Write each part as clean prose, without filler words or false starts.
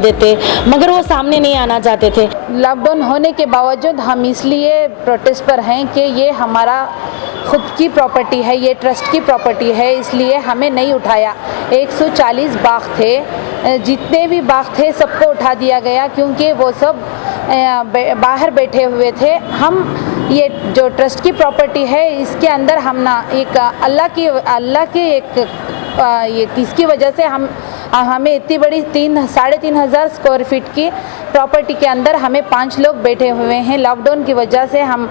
देते, मगर वो सामने नहीं आना चाहते थे। लॉकडाउन होने के बावजूद हम इसलिए प्रोटेस्ट पर हैं कि ये हमारा खुद की प्रॉपर्टी है, ये ट्रस्ट की प्रॉपर्टी है, इसलिए हमें नहीं उठाया। 140 बाग थे, जितने भी बाग थे सबको उठा दिया गया क्योंकि वो सब बाहर बैठे हुए थे। हम ये जो ट्रस्ट की प्रॉपर्टी है इसके अंदर हम ना एक अल्लाह की एक ये इसकी वजह से हमें इतनी बड़ी 3,500 स्क्वायर फीट की प्रॉपर्टी के अंदर हमें 5 लोग बैठे हुए हैं। लॉकडाउन की वजह से हम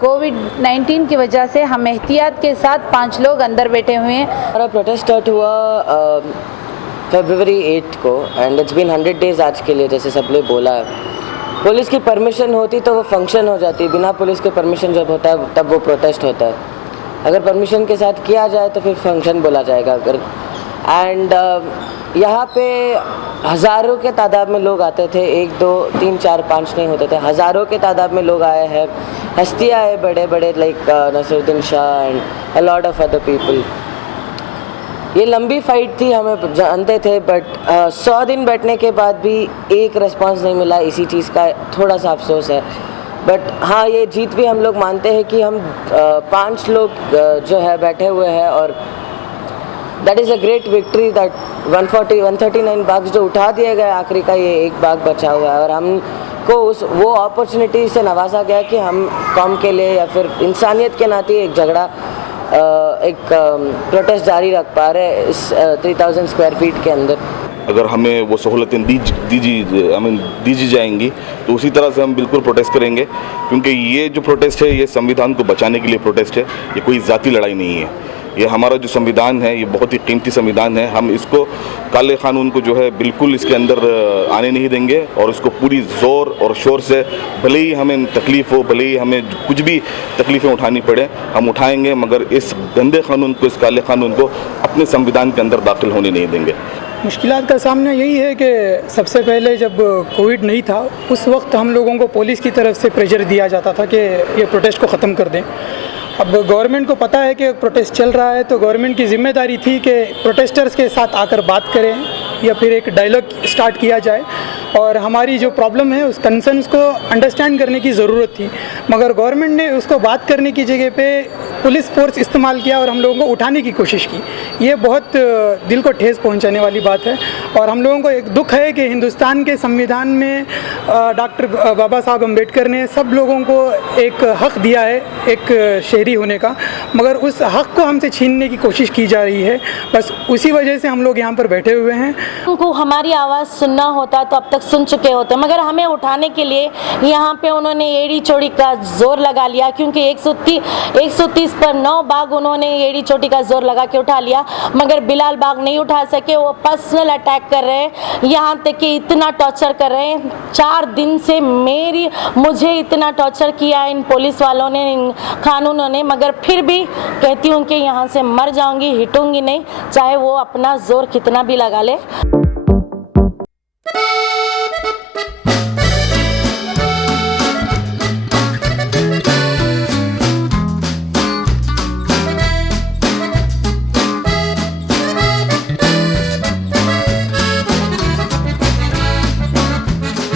कोविड-19 की वजह से हम एहतियात के साथ 5 लोग अंदर बैठे हुए हैं। हमारा प्रोटेस्ट स्टार्ट हुआ February 8 को एंड इट्स बीन 100 डेज आज के लिए, जैसे सब ने बोला है। पुलिस की परमिशन होती तो वो फंक्शन हो जाती, बिना पुलिस के परमिशन जब होता है तब वो प्रोटेस्ट होता है। अगर परमिशन के साथ किया जाए तो फिर फंक्शन बोला जाएगा। अगर एंड यहाँ पे हज़ारों के तादाद में लोग आते थे, 1 2 3 4 5 नहीं होते थे, हज़ारों के तादाद में लोग आए हैं। हस्तियाँ आए बड़े बड़े like Naseeruddin Shah and a lot of other people. ये लंबी फाइट थी, हमें जानते थे, बट 100 दिन बैठने के बाद भी एक रिस्पांस नहीं मिला। इसी चीज़ का थोड़ा सा अफसोस है। बट हाँ, ये जीत भी हम लोग मानते हैं कि हम 5 लोग जो है बैठे हुए हैं और that is a great victory that 139 बाग जो उठा दिए गए, आखिरी का ये एक बाग बचा हुआ है और हमको वो अपॉर्चुनिटी से नवाजा गया कि हम कौम के लिए या फिर इंसानियत के नाते एक झगड़ा एक प्रोटेस्ट जारी रख पा रहे हैं इस 3000 स्क्वायर फीट के अंदर। अगर हमें वो सहूलतें दीजी जाएंगी तो उसी तरह से हम बिल्कुल प्रोटेस्ट करेंगे, क्योंकि ये जो प्रोटेस्ट है ये संविधान को बचाने के लिए प्रोटेस्ट है। ये कोई ज़ाती लड़ाई नहीं है। ये हमारा जो संविधान है ये बहुत ही कीमती संविधान है। हम इसको काले कानून को जो है बिल्कुल इसके अंदर आने नहीं देंगे और इसको पूरी ज़ोर और शोर से, भले ही हमें तकलीफ़ हो, भले ही हमें कुछ भी तकलीफ़ें उठानी पड़े, हम उठाएंगे, मगर इस गंदे कानून को, इस काले कानून को अपने संविधान के अंदर दाखिल होने नहीं देंगे। मुश्किलात का सामना यही है कि सबसे पहले जब कोविड नहीं था उस वक्त हम लोगों को पुलिस की तरफ से प्रेशर दिया जाता था कि ये प्रोटेस्ट को ख़त्म कर दें। अब गवर्नमेंट को पता है कि प्रोटेस्ट चल रहा है तो गवर्नमेंट की जिम्मेदारी थी कि प्रोटेस्टर्स के साथ आकर बात करें या फिर एक डायलॉग स्टार्ट किया जाए और हमारी जो प्रॉब्लम है उस कंसर्न्स को अंडरस्टैंड करने की ज़रूरत थी। मगर गवर्नमेंट ने उसको बात करने की जगह पे पुलिस फोर्स इस्तेमाल किया और हम लोगों को उठाने की कोशिश की। ये बहुत दिल को ठेस पहुंचाने वाली बात है और हम लोगों को एक दुख है कि हिंदुस्तान के संविधान में डॉक्टर बाबा साहब अम्बेडकर ने सब लोगों को एक हक़ दिया है एक शहरी होने का, मगर उस हक़ को हमसे छीनने की कोशिश की जा रही है। बस उसी वजह से हम लोग यहाँ पर बैठे हुए हैं। उनको हमारी आवाज़ सुनना होता तो अब तक सुन चुके होते, मगर हमें उठाने के लिए यहाँ पे उन्होंने एड़ी चोड़ी का जोर लगा लिया, क्योंकि 130 पर 9 बाग उन्होंने एड़ी चोटी का जोर लगा के उठा लिया, मगर बिलाल बाग नहीं उठा सके। वो पर्सनल अटैक कर रहे हैं, यहाँ तक कि इतना टॉर्चर कर रहे हैं। 4 दिन से मुझे इतना टॉर्चर किया इन पुलिस वालों ने, इन कानूनों ने, मगर फिर भी कहती हूँ कि यहाँ से मर जाऊँगी, हिटूँगी नहीं, चाहे वो अपना जोर कितना भी लगा ले।